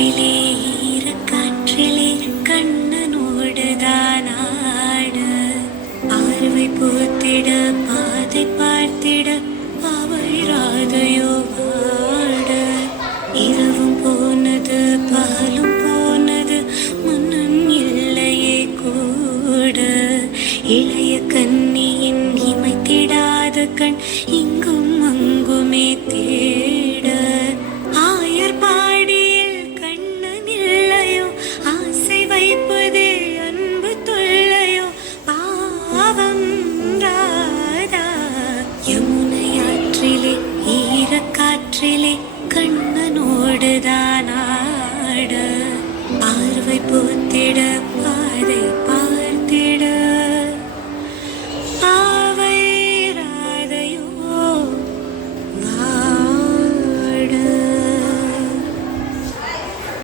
காற்றிலே ஈரக்காற்றிலே கண்ணனோடுதான் ஆட பார்வை பூத்திட பாதை பார்த்திட அவை ராதையோ வாட இரவும் போனது பகலும் போனது மன்னன் இல்லையே கூட இளைய கன்னியின் இமைத்திடாத கண் இங்கும் அங்குமே தேட ஆயர் பாடியில் கண்ணன் இல்லையோ ஆசை வைப்பதே அன்பு தொல்லையோ பாவம் ராதா யமுனை ஆற்றிலே ஈரக்காற்றிலே கண்ணனோடுதான் ஆட பார்வை பூத்திட